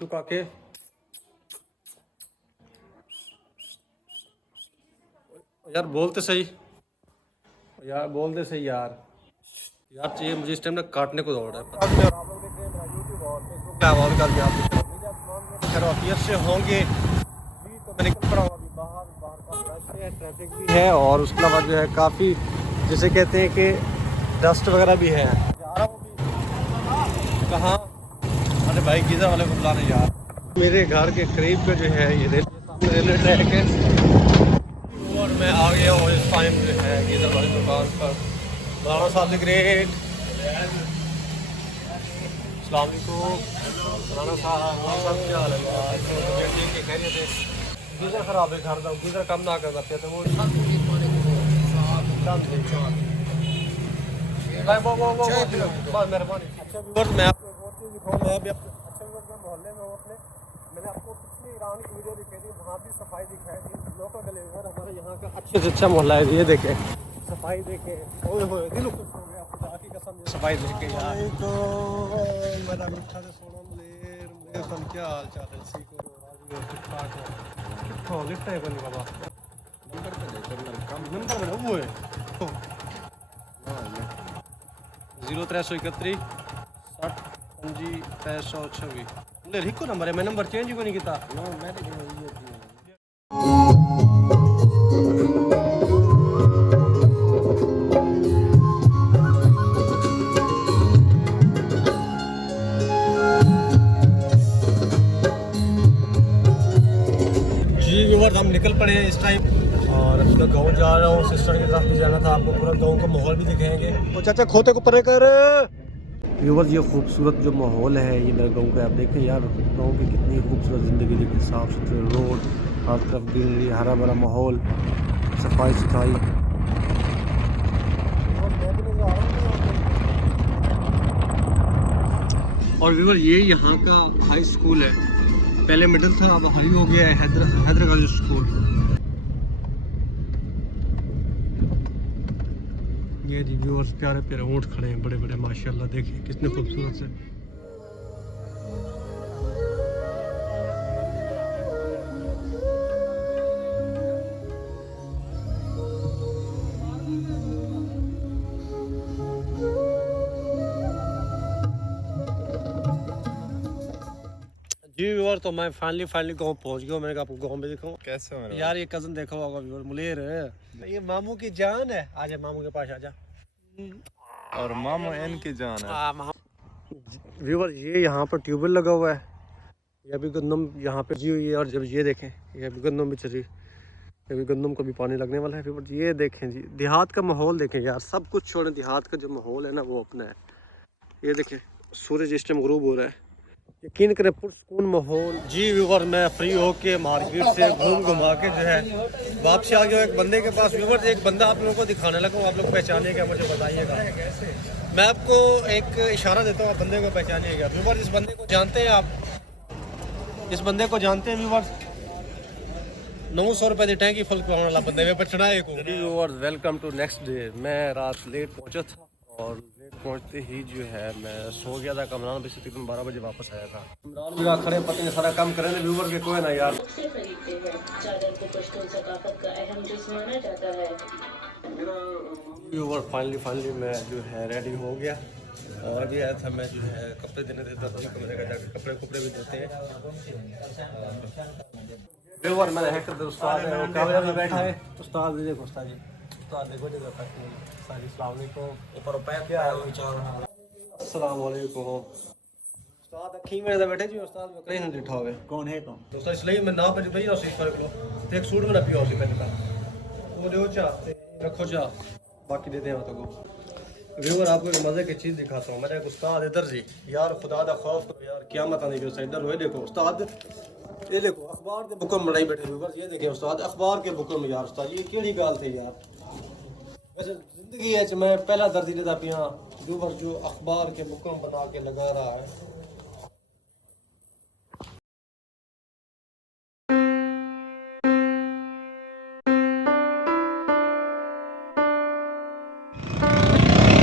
तू काके यार बोलते सही यार, बोलते सही यार। यार चाहिए मुझे इस टाइम ना काटने को दौड़ रहा है। आप लोग देख रहे हैं मेरा यूट्यूब और फेसबुक पे आवाज़ कर दिया आप खैरियत से होंगे जी। तो मैं निकल पड़ा हूँ अभी बाहर काफ़ी रश है, ट्रैफिक भी है और उसके अलावा जो है काफ़ी जिसे कहते हैं कि डस्ट वगैरह भी है। जा रहा हूँ अभी कहाँ? अरे भाई गीज़र वाले को बुलाने यार। मेरे घर के करीब का जो है ये रेलवे ट्रैक है और मैं आ गया हूँ इस टाइम जो है गीज़र वाली दुकान पर। राणा साहब द ग्रेट, अस्सलाम वालेकुम राणा साहब, क्या हाल है? ठीक है, खैरियत है। गीज़र ख़राब है घर का, गीज़र कम ना करना पिया तो वो मेहरबानी। अच्छा व्यूअर्स, मैं आपको एक और चीज़ दिखाऊँ। मैं अभी अच्छा व्यूअर्स, मैं मोहल्ले में हूँ अपने। मैंने आपको पिछली ईरान की वीडियो दिखाई थी, वहाँ भी सफाई दिखाई थी। लोकल गले और हमारे यहाँ का अच्छे से अच्छा मोहल्ला है। ये देखें सफाई, देखें ओए होए दिल खुश हो गया खुदा की कसम सफाई देख के यार। तो मेरा मिठा से सोना मलेर मेरे सन क्या हाल चाल है? ठीक हो राजी हो, ठीक ठाक हो? कित्थों लिफ्ट है कोनी बाबा? नंबर पे देखो, कम नंबर में वो है 0331 60 55 526 रिको नंबर है। मैं नंबर चेंज ही को नहीं किया। जी व्यूअर्स, हम निकल पड़े हैं इस टाइम और अभी तो गाँव जा रहा हूँ। सिस्टर की तरफ भी जाना था। आपको पूरा गाँव का माहौल भी दिखाएंगे। तो चाचा खोते को परे कर। व्यूअर्स, ये खूबसूरत जो माहौल है ये मेरे गांव का, आप देखें यार गांव की कितनी खूबसूरत ज़िंदगी देखिए। साफ़ सुथरे रोड, हर तरफ ग्रीनरी, हरा भरा माहौल, सफाई सुथराई। और व्यूअर्स, ये यहाँ का हाई स्कूल है। पहले मिडिल था, अब हाई हो गया है। हैदराबाद स्कूल। ये जी व्यूअर्स, प्यारे प्यारे ऊँट खड़े हैं बड़े बड़े, माशाल्लाह देखिए कितने खूबसूरत से। जी व्यूअर, तो मैं फाइनली गांव पहुंच गया हूं। मैंने कहा आपको गांव में दिखाऊं। कैसे हो यार? ये कजन देखा होगा व्यूअर, मुलेर है। ये मामू की जान है। आजा मामू के पास आजा। और मामू इनकी जान है। व्यूअर, ये यहाँ पर ट्यूबवेल लगा हुआ है। ये अभी गंदम यहाँ पे जी हुई है और जब ये देखें ये अभी गंदम भी चल रही है। अभी गंदम को भी पानी लगने वाला है। व्यूअर ये देखें जी, देहात का माहौल देखें यार। सब कुछ छोड़ें, देहात का जो माहौल है ना वो अपना है। ये देखें सूरज इस टाइम गुरूब हो रहा है। यकीन करें पुरसकून माहौल। जी व्यूवर, मैं फ्री होके मार्केट से घुमा के जो है वापसी आ गया एक बंदे के पास। व्यूवर, एक बंदा आप लोगों को दिखाने लगा हूँ, आप लोग पहचानिएगा, मुझे बताइएगा। मैं आपको एक इशारा देता हूँ, आप बंदे को पहचानिएगा। व्यूवर, इस बंदे को जानते हैं आप? इस बंदे को जानते हैं व्यूवर? 900 रुपए की टैंकी फल पाने वाला बंदे में बचना है को। Viewers, welcome to next day. मैं रात लेट पहुंचा था और लेट पहुंचते ही जो है मैं सो गया था। कमरान भी से तकरीबन 12 बजे वापस आया था। कमरान भी खड़े पति ने सारा काम करेंगे व्यूअर के कोई ना यार। व्यूअर, फाइनली मैं जो है रेडी हो गया और अभी आया था मैं जो है कपड़े देने थे दर्जी को। मैंने कहा जाकर कपड़े भी देते हैं। व्यूअर, मैंने हैकर उस्ताद है वो कैमरे में बैठा है। उस्ताद देखो, उस्ताद जी, उस्ताद देखो जगह तक सारी अस्सलाम वालेकुम। ऊपर पैर क्या है विचार। अस्सलाम वालेकुम उस्ताद। अखी में बैठे जी उस्ताद बकरे ने बैठा हुए। कौन है कौन दोस्तों? इसलिए मैं ना पे भई उसी पर लो तो एक सूट में ना पियो उसी पे का वो दो चाहते रखो जा बाकी देते हैं तो को। व्यूअर, आपको एक मजे की चीज दिखाता हूं। मेरा एक उस्ताद इधर जी यार, खुदा दा खौफ करो यार, क़यामत आने के इधर हुए। देखो उस्ताद, ये देखो अखबार के बुकम बनाई बैठे व्यूअर। ये देखें उस्ताद अखबार के बुकम यार। उस्ताद ये केड़ी गाल थे यार? वैसे जिंदगी है मैं पहला दर्दी लेता पिया व्यूअर जो अखबार के बुकम बना के लगा रहा है।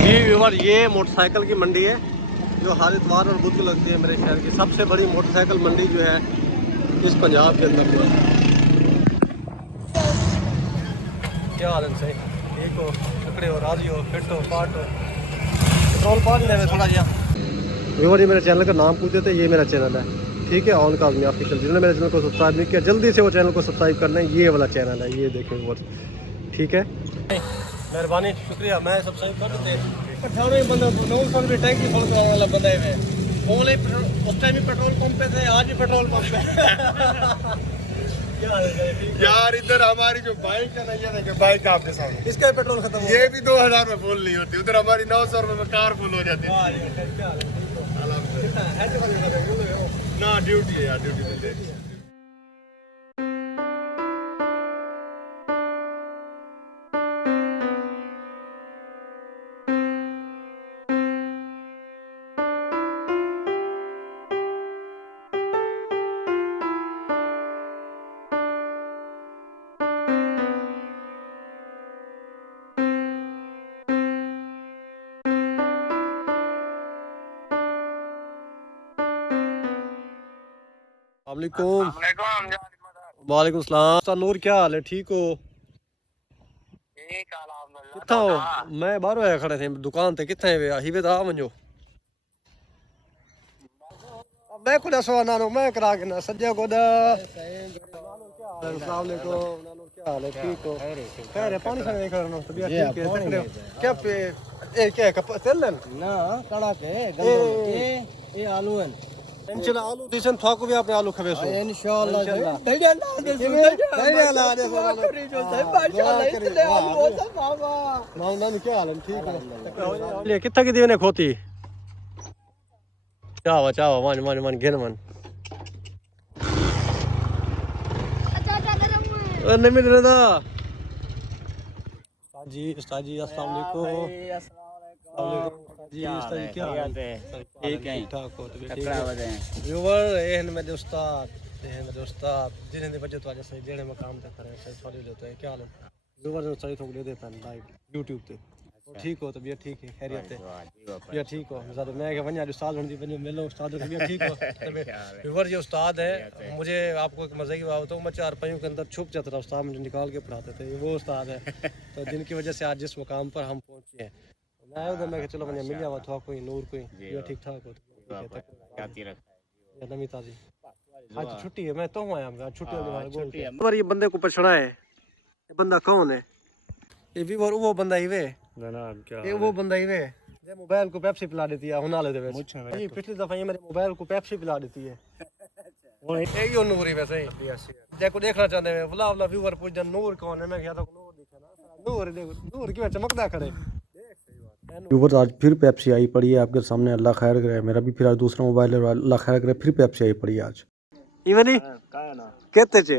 जी व्यूअर ये मोटरसाइकिल की मंडी है जो हर इतवार और बुध को लगती है मेरे शहर की सबसे बड़ी मोटरसाइकिल मंडी जो है इस पंजाब के अंदर में। क्या हाल है सही ठीक हो तकड़े हो राजी हो फिट हो पार्ट हो पेट्रोल पार्ट ले थोड़ा सा व्यूअर। ये मेरे चैनल का नाम पूछते थे, ये मेरा चैनल है ठीक है ऑन काज़मी ऑफिशियल। जिन्होंने मेरे चैनल को सब्सक्राइब नहीं किया जल्दी से वो चैनल को सब्सक्राइब करना है, ये वाला चैनल है ये देखें व्यूअर ठीक है मेहरबानी शुक्रिया। मैं सब्सक्राइब कर देते अठारह बंदा 900 रुपये टैंक फुल कराने वाला बंदा है ओनली उस टाइम भी पेट्रोल पंप पे थे आज भी पेट्रोल पंप पे यार इधर हमारी जो बाइक है ना ये देखिए बाइक आपके सामने इसका पेट्रोल खत्म ये भी 2000 में फुल नहीं होती, उधर हमारी 900 रुपये में कार फुल हो जाती है ना। ड्यूटी है यार ड्यूटी मिलती है। वालेकुम सलाम नूर क्या हाल है ठीक हो कितना हो? मैं बाहर आया खड़े थे दुकान ते किथे वे ही वे आ वञो मैं खुद सवाना नो मैं करा के ना सज्जे को अस्सलाम वालेकुम नानो क्या हाल है ठीक हो खैर है पानी खाने करना तबीयत ठीक है तकड़े क्या पे ए क्या कप तेलन ना कड़ा के गंदम ये आलू है इंशाल्लाह आलू दिसन थाको भी आपने आलू खवे सो इंशाल्लाह धैर्य ला दे जो साहब माशाल्लाह इतने आलू हो सब बाबा ना क्या हाल है ठीक है ले कितना की देने खोती चावा मान मान मान घेर मान नहीं मिल रहा था उस्ताद जी अस्सलाम वालेकुम जी उस्ताद जी क्या हाल है ठीक है ठाक हो तो ठीक है व्यूअर एहन मेरे उस्ताद जिन्हें बजे तो आज सही जेड़े मकाम तक करे सही सॉरी लेते हैं क्या हाल है व्यूअर सही ठोक ले दे फैन लाइव YouTube पे ठीक हो तबीयत ठीक है खैरियत है या ठीक हो ज़्यादा मैं क्या वन्या उस्ताद बन दी बने मिलो उस्ताद तबीयत ठीक हो व्यूअर ये उस्ताद है मुझे आपको एक मज़े की बात बताऊँ मैं चार पहियों के अंदर छुप जाता था उस्ताद मुझे निकाल के पढ़ाते थे वो उस्ताद है तो जिनकी वजह से आज जिस मुकाम पर हम पहुँचे हैं मैं उधर मैं चलो मैंने मिल जावा था कोई नूर कोई या ठीक ठाक हो नमी ताजी आज छुट्टी है मैं तो हूँ आया छुट्टी वाले ये बंदे को पछड़ा है ये बंदा कौन है ये भी वो बंदा ही वे ये वो बंदा ही वे जे मोबाइल को पेप्सी पिला देती है हुनाले दे विच ये पिछली दफा ये मेरे मोबाइल को पेप्सी पिला देती है वो एक ही नूर ही वैसे ही देखो देखना चाहते हैं बुला बुला व्यूअर पूछ दे नूर कौन है मैं कहता हूं नूर दिखा ना नूर देखो नूर की चमकदा खड़े व्यूअर आज फिर पेप्सी आई पड़ी है आपके सामने अल्लाह खैर करे मेरा भी फिर आज दूसरा मोबाइल है अल्लाह खैर करे फिर पेप्सी आई पड़ी है आज इवनी कहते चे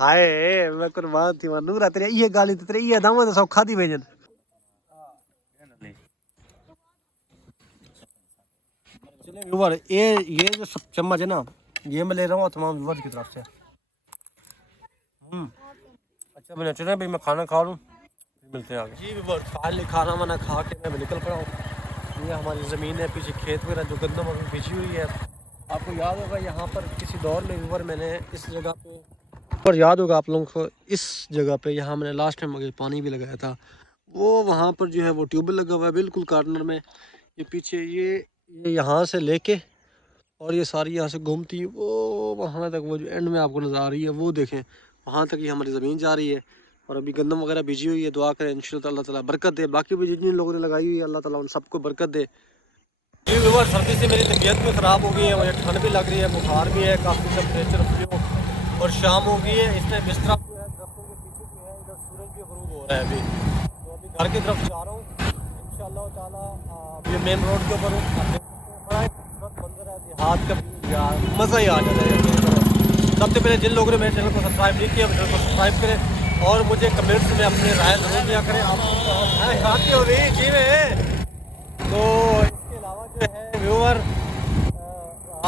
हाय मैं कुर्बान थी नूरा तेरे ये गाली तेरे ये दामा सब खादी भेजन चले व्यूअर ये जो सब चम्मच है ना ये मैं ले रहा हूँ तमाम व्यूअर की तरफ से अच्छा मैंने चले भाई मैं खाना खा लूँ मिलते हैं आगे जी व्यूअर खाली खाना वाना खा के मैं निकल पड़ा हूँ ये हमारी ज़मीन है पीछे खेत वगैरह जो गंदम अभी बिछी हुई है आपको याद होगा यहाँ पर किसी दौर में व्यूअर मैंने इस जगह पे पर याद होगा आप लोगों को इस जगह पे यहाँ मैंने लास्ट टाइम अगर पानी भी लगाया था वो वहाँ पर जो है वो ट्यूबवेल लगा हुआ है बिल्कुल कॉर्नर में ये पीछे ये यहाँ से लेके और ये सारी यहाँ से घूमती वो वहाँ तक वो जो एंड में आपको नज़र आ रही है वो देखें वहाँ तक ये हमारी ज़मीन जा रही है और अभी गंदम वगैरह बिजी हुई है दुआ करें इंशाल्लाह अल्लाह ताला बरकत दे बाकी भी जिन लोगों ने लगाई हुई है अल्लाह ताला उन सबको बरकत दे। जी व्यूअर सर्दी से मेरी तबीयत भी ख़राब हो गई है मुझे ठंड भी लग रही है बुखार भी है काफ़ी टेम्परेचर भी और शाम हो गई है इसलिए बिस्तरा जो है दरख्तों के पीछे जो है इधर सूरज भी ग़रूब हो रहा है अभी तो अभी घर की तरफ जा रहा हूँ इंशाल्लाह ताला ये मेन रोड के ऊपर हूँ बड़ा खूबसूरत मंजर है देहात का यार मज़ा ही आ जाता है। सबसे पहले जिन लोगों ने मेरे चैनल को सब्सक्राइब नहीं किया चैनल को सब्सक्राइब करें और मुझे कमेंट्स में अपने राय जरूर दिया करें आप हो रही जी में तो इसके अलावा जो है व्यूअर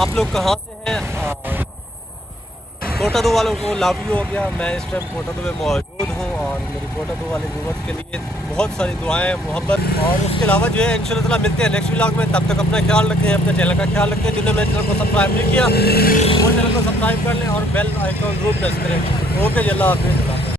आप लोग कहाँ से हैं कोटा 2 वालों को लाभ भी हो गया। मैं इस टाइम कोटा 2 में मौजूद हूँ और मेरी कोटा 2 वाले व्यूअर्स के लिए बहुत सारी दुआएं, मोहब्बत, और उसके अलावा जो है इंशाल्लाह ताला मिलते हैं नेक्स्ट व्लॉग में। तब तक अपना ख्याल रखें, अपने चैनल का ख्याल रखें। जिन्होंने मेरे चैनल को सब्सक्राइब नहीं किया वो चैनल को सब्सक्राइब कर लें और बेल आइकन जरूर प्रेस करें। ओके जी, अल्लाह हाफिज़।